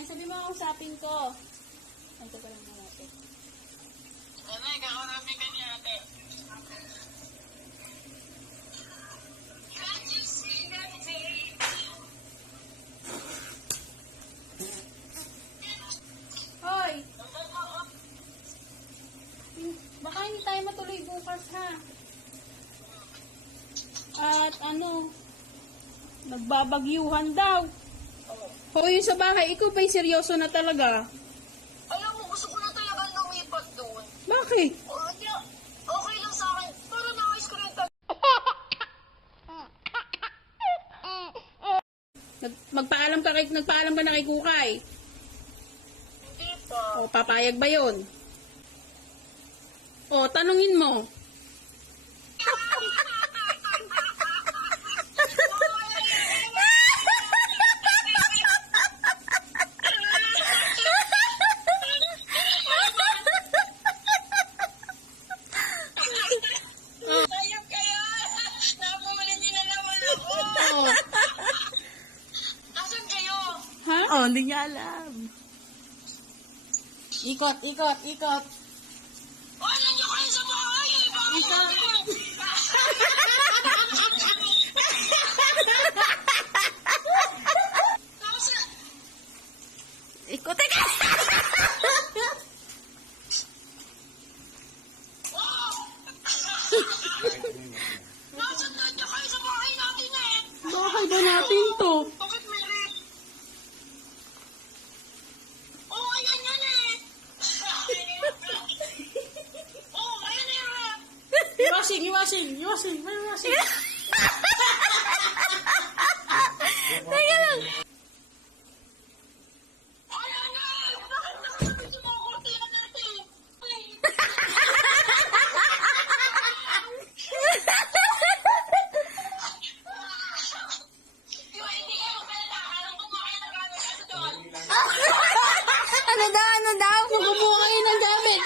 yan. Sabi mo kausapin ko. Ito pa lang natin. Ano, kakausapin ka niya ate. Can't you see that day? Hoy! Baka hindi tayo matuloy bukas ha. At ano, nagbabagyuhan daw. Hoy, yung sa bahay, ikaw ba'y seryoso na talaga? Alam mo, gusto ko na talaga lumipat doon. Bakit? Okay lang sa akin. Pero nangis ko rin Nagpaalam ka na kay Kukay. Hindi pa. O, papayag ba yun? O, tanungin mo. Sayang kayo! Napamali niyo na naman ako! O, Nasaan kayo? ha? Oh, hindi niya alam. Ikot, ikot, ikot. Wala niyo kayo sa bahay! Bakit Ikutin ka! Nasaan na niyo kayo sa bahay natin eh? Bahay ba natin to? Bakit may red? Oh, ayan yan eh! Oh, ayan yung red! Iwasing, iwasing, iwasing, may iwasing. Teka lang. Ayan na! Bakit nakasabit yung mga kortina natin? Di ba, hindi kayo magbalita? Alam ko nga kayo nag-alas sa doon. Ano daw? Kumuha kayo ng gamit.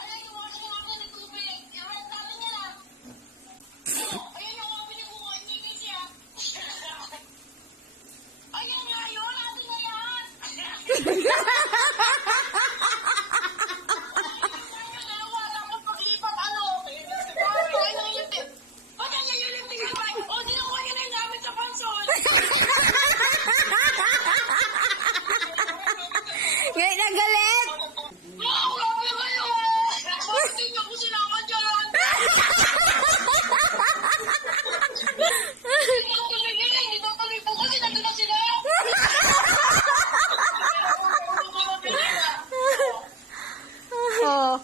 Ayan yung washing natin ng tubig. I-rent natin yan ah. Ayan yung mga pinikuha niyo siya. Ayan nga yun, natin na yan. Wala akong paglipat, ano? Ayan yung tip. Ba't yan yung lifting na ba? O, dinukuha niyo na yung gamit sa pansol. Ngayon na galit! Grabe kayo! Bakit hindi niyo ko sinama dyan? Hindi ko tuloy nila, hindi ko tuloy po kasi nandun na sila. Oh.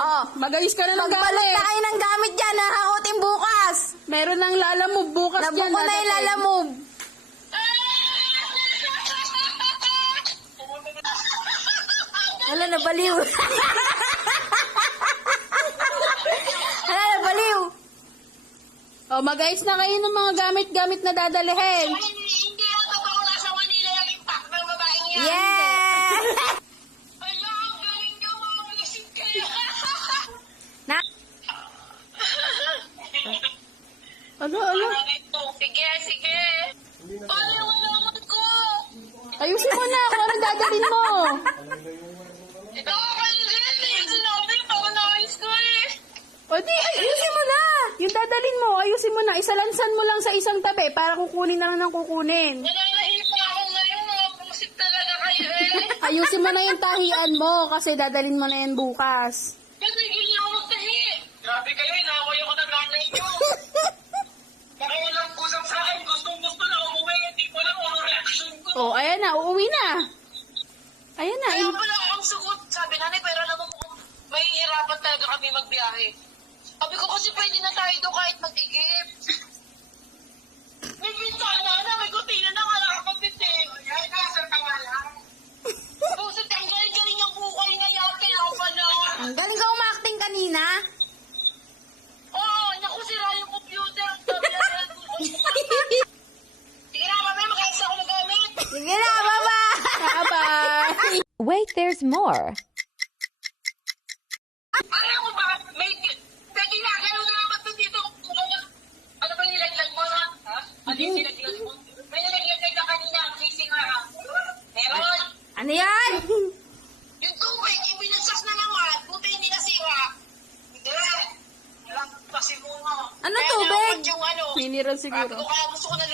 Oh. Magayos ka na ng Magbalot gamit. na kayo ng gamit dyan, hahakutin bukas. Meron ng lalamove bukas dyan. Nabuko na yung lalamove. Wala, nabaliw. Wala, nabaliw. O, magayos na kayo ng mga gamit-gamit na dadalihin. Hindi ang totoo nasa Manila yung impact ng babaeng yan. Yeah! Ala, ang galing ka mga bilisip kayo. Na? Ano, ano? Sige, sige. Paano yung alamat ko? Ayusin mo na kung anong dadalhin mo. Ikaw ang maliit eh. Sinabi ko, nais ko eh. O di, ayusin mo na. Yung dadalhin mo, ayusin mo na. Isalansan mo lang sa isang tabi para kukunin na lang ng kukunin. Nananahipa ako ngayon. Mga pusit talaga kayo eh. Ayusin mo na yung tahian mo kasi dadalhin mo na yan bukas. Ba't hindi niyo ako magtahi? Grabe kayo, inaway ako ng nanay niyo. Makiwalang kusap sa akin. Gustong-gusto na umuwi. Hindi ko lang ano reaction ko. O, ayan na, uuwi na. Ayan na. Kaya pala ang sugot. Sabi nanay, pero alam mo, may hirapan talaga kami magbiyahe. Sabi ko kasi pwede na tayo doon kahit mag-igip. May bintana na, may kutina na, wala ka pagbitin. Ay, nasa tawala. Pusit, ang galing-galing yung kukay na yan. Kaya pala. Ang galing ka umakting kanina. Oo, nakusira yung computer. Sabi na yan. Sige na, mamaya mag-ayos ako magamit. Sige na, bye-bye! Bye-bye. Wait, there's more. Alam mo ba, may ginagano na naman to dito. Ano ba nilaglag mo na? Ha? Ano yung pinaglag mo? May nalaglag na kanina, kissing ha. Meron. Ano yan? Yung tubig, ibinasas na naman. Buti hindi nasira. Hindi. Walang kasi mo. Ano tubig? Yung ano. Mineral siguro. Gusto ko na